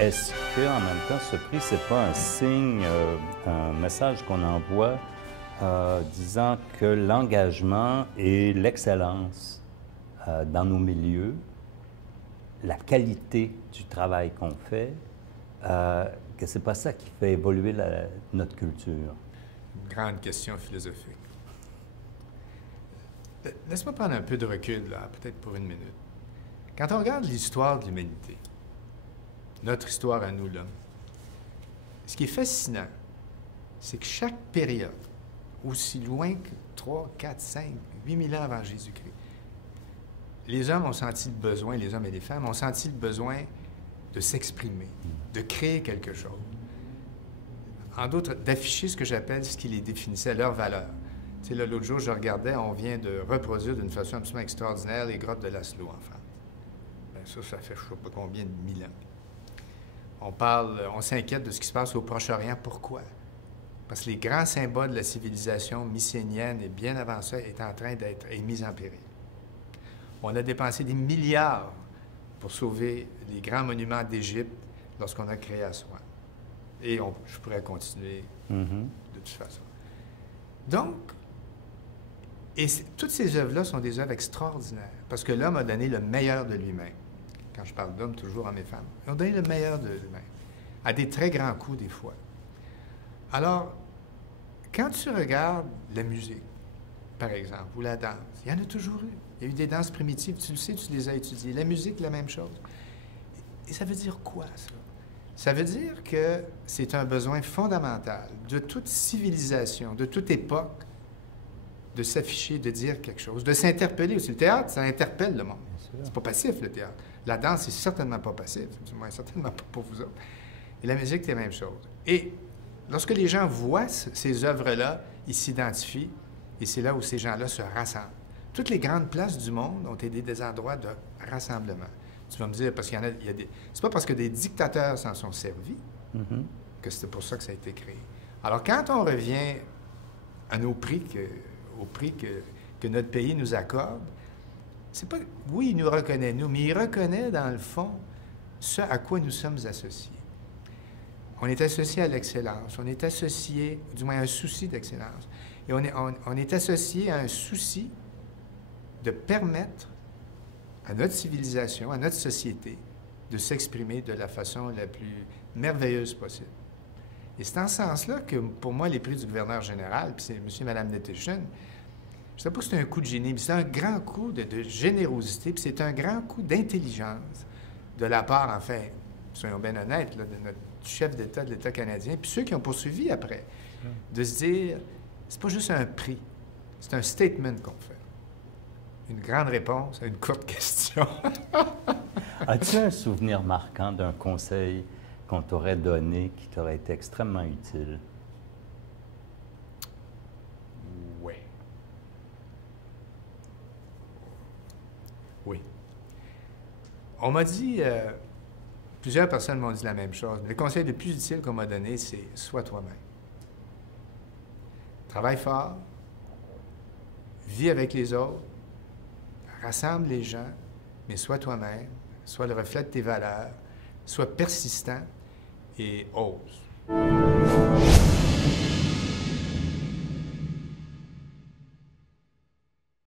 est-ce qu'en même temps, ce prix, c'est pas un signe, un message qu'on envoie disant que l'engagement et l'excellence dans nos milieux, la qualité du travail qu'on fait, que c'est pas ça qui fait évoluer notre culture? Une grande question philosophique. Laisse-moi prendre un peu de recul, là, peut-être pour une minute. Quand on regarde l'histoire de l'humanité, notre histoire à nous, l'homme, ce qui est fascinant, c'est que chaque période, aussi loin que 3, 4, 5, 8 000 ans avant Jésus-Christ, les hommes ont senti le besoin, les hommes et les femmes ont senti le besoin de s'exprimer, de créer quelque chose. En d'autres, d'afficher ce que j'appelle ce qui les définissait, leur valeur. Tu sais, là, l'autre jour, je regardais, on vient de reproduire d'une façon absolument extraordinaire les grottes de Laszlo en France. Bien, ça fait je ne sais pas combien de mille ans. On s'inquiète de ce qui se passe au Proche-Orient. Pourquoi? Parce que les grands symboles de la civilisation mycénienne et bien avant ça est en train d'être mis en péril. On a dépensé des milliards pour sauver les grands monuments d'Égypte lorsqu'on a créé Aswan. Et je pourrais continuer de toute façon. Donc, toutes ces œuvres-là sont des œuvres extraordinaires, parce que l'homme a donné le meilleur de lui-même. Quand je parle d'homme, toujours hommes et femmes. Ils ont donné le meilleur de lui-même, à des très grands coups des fois. Alors, quand tu regardes la musique, par exemple, ou la danse, il y en a toujours eu. Il y a eu des danses primitives, tu le sais, tu les as étudiées. La musique, la même chose. Et ça veut dire quoi, ça? Ça veut dire que c'est un besoin fondamental de toute civilisation, de toute époque, de s'afficher, de dire quelque chose, de s'interpeller aussi. Le théâtre, ça interpelle le monde. C'est pas passif, le théâtre. La danse, c'est certainement pas passif, du moins certainement pas pour vous autres. Et la musique, c'est la même chose. Et lorsque les gens voient ces œuvres-là, ils s'identifient, et c'est là où ces gens-là se rassemblent. Toutes les grandes places du monde ont été des endroits de rassemblement. Tu vas me dire, parce qu'il y en a, c'est pas parce que des dictateurs s'en sont servis que c'est pour ça que ça a été créé. Alors, quand on revient à nos prix, au prix que notre pays nous accorde, c'est pas... Oui, il nous reconnaît, nous, mais il reconnaît, dans le fond, ce à quoi nous sommes associés. On est associé à l'excellence, on est associé, du moins à un souci d'excellence, et on est associé à un souci de permettre à notre civilisation, à notre société, de s'exprimer de la façon la plus merveilleuse possible. Et c'est en ce sens-là que, pour moi, les prix du gouverneur général, puis c'est M. et Mme Netteshen, je ne sais pas si c'est un coup de génie, mais c'est un grand coup de générosité, puis c'est un grand coup d'intelligence de la part, enfin, soyons bien honnêtes, là, de notre chef d'État de l'État canadien, puis ceux qui ont poursuivi après, de se dire, c'est pas juste un prix, c'est un statement qu'on fait. Une grande réponse à une courte question. As-tu un souvenir marquant d'un conseil qu'on t'aurait donné qui t'aurait été extrêmement utile? Oui. Oui. On m'a dit, plusieurs personnes m'ont dit la même chose, mais le conseil le plus utile qu'on m'a donné, c'est « sois toi-même ». Travaille fort, vis avec les autres, rassemble les gens, mais sois toi-même, sois le reflet de tes valeurs, sois persistant et ose.